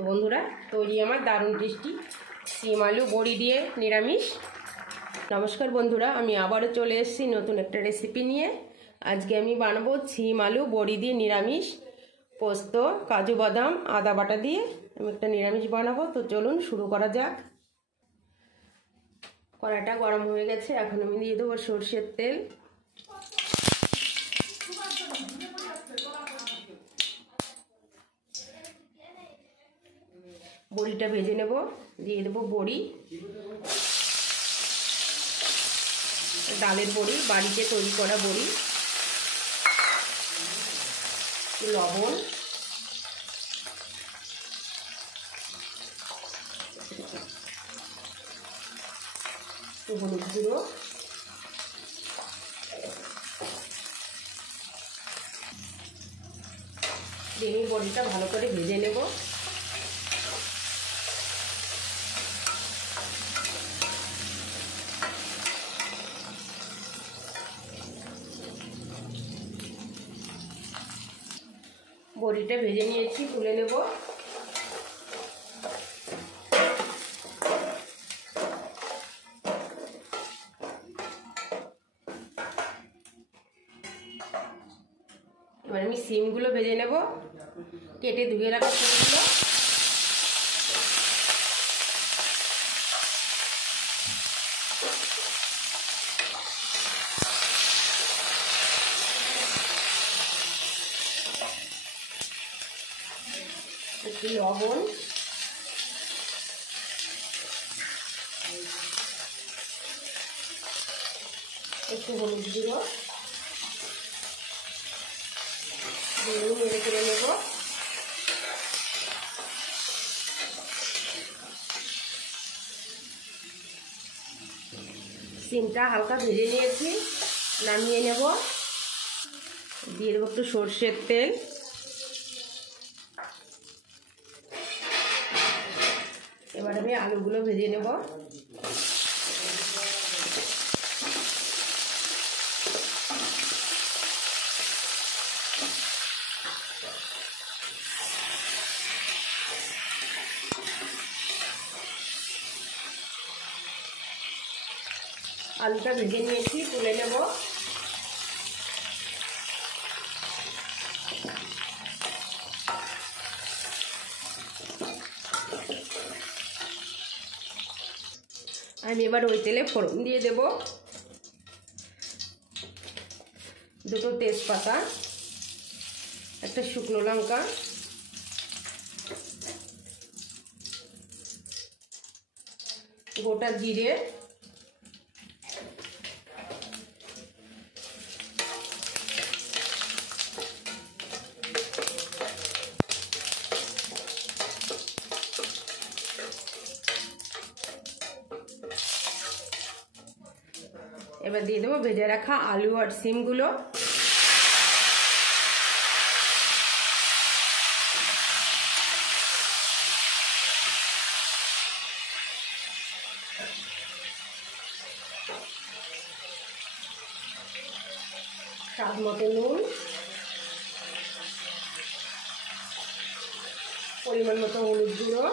তো বন্ধুরা, তৈরি আমার দারুণ টেস্টি সিম আলু বড়ি দিয়ে নিরামিষ। নমস্কার বন্ধুরা, আমি আবারও চলে এসেছি নতুন একটা রেসিপি নিয়ে। আজকে আমি বানাবো সিম আলু বড়ি দিয়ে নিরামিষ, পোস্ত, কাজু বাদাম, আদা বাটা দিয়ে আমি একটা নিরামিষ বানাবো। তো চলুন শুরু করা যাক। কড়াইটা গরম হয়ে গেছে, এখন আমি দিয়ে দেবো সরষের তেল। বড়িটা ভেজে নেব, দিয়ে দেবো বড়ি, ডালের বড়ি, বাড়িতে তৈরি করা বড়ি, লবণ, হলুদ গুঁড়ো, দিয়ে বড়িটা ভালো করে ভেজে নেব। বড়িটা ভেজে নিয়েছি, তুলে নেব। এবার আমি সিমগুলো ভেজে নেব, কেটে ধুয়ে রাখা সিমগুলো। একটু লবণ, একটু হলুদ গুঁড়ো দিয়ে নেড়ে করে নেব। সিমটা হালকা ভেজে নিয়েছি, নামিয়ে নেব। দিয়ে দেবো একটু সর্ষের তেল, এবার আমি আলুগুলো ভেজে নেব। আলুটা ভেজে নিয়েছি, তুলে নেব। আমি এবার ওই তেলে ফোড়ন দিয়ে দেব। দুটো তেজপাতা, একটা শুকনো লঙ্কা, গোটা জিরে, এবার দিয়ে দেবো ভেজে রাখা আলু আর সিমগুলো। স্বাদ মতো নুন, পরিমাণ মতো হলুদ গুঁড়ো,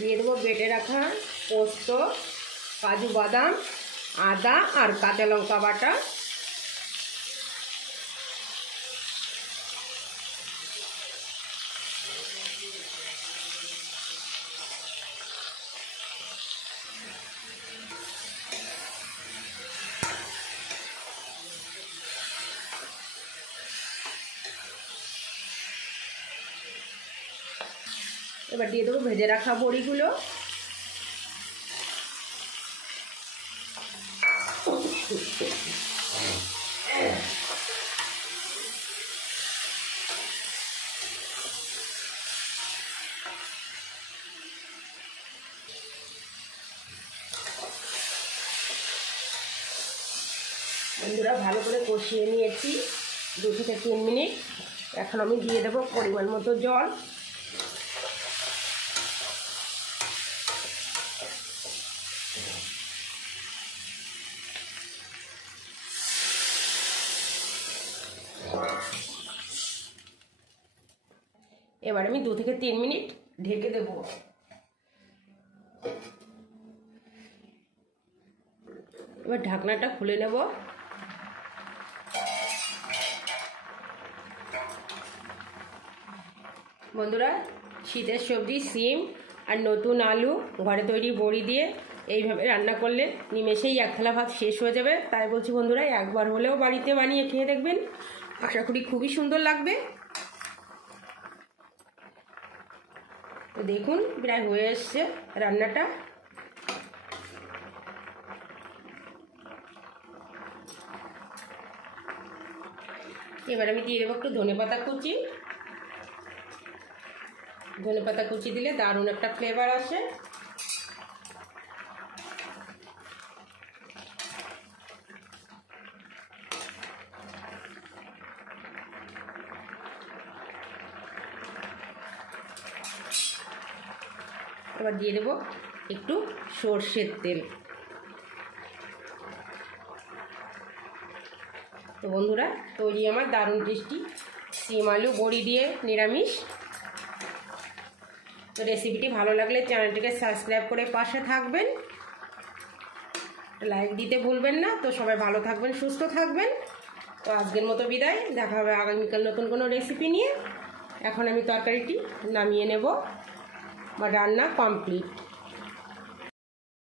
দিয়ে দেবো বেটে রাখা পোস্ত, কাজু বাদাম, আদা আর কাঁচা লঙ্কা বাটা। এবার দিয়ে দেবো ভেজে রাখা বড়িগুলো। বন্ধুরা, ভালো করে কষিয়ে নিয়েছি 2 থেকে 3 মিনিট। এখন আমি দিয়ে দেবো পরিমাণ মতো জল। এবার আমি 2 থেকে 3 মিনিট ঢেকে দেব। এবার ঢাকনাটা খুলে নেব। বন্ধুরা, শীতের সবজি সিম আর নতুন আলু ঘরে তৈরি বড়ি দিয়ে এইভাবে রান্না করলে নিমেষেই 1 থালা ভাত শেষ হয়ে যাবে। তাই বলছি বন্ধুরা, একবার হলেও বাড়িতে বানিয়ে খেয়ে দেখবেন, আশা করি খুবই সুন্দর লাগবে। তো দেখুন, প্রায় হয়ে এসছে রান্নাটা। এবার আমি দিয়ে দেবো একটু ধনেপাতা কুচি। ধনেপাতা কুচি দিলে দারুণ একটা ফ্লেভার আসে। এবার দিয়ে দেবো একটু সর্ষের তেল। তো বন্ধুরা, তৈরি আমার দারুণ টেস্টি সিম আলু বড়ি দিয়ে নিরামিষ। তো রেসিপিটি ভালো লাগলে চ্যানেলটিকে সাবস্ক্রাইব করে পাশে থাকবেন, লাইক দিতে ভুলবেন না। তো সবাই ভালো থাকবেন, সুস্থ থাকবেন। তো আজকের মতো বিদায়, দেখা হবে আগামীকাল নতুন কোনো রেসিপি নিয়ে। এখন আমি তরকারিটি নামিয়ে নেব। আমার রান্না কমপ্লিট।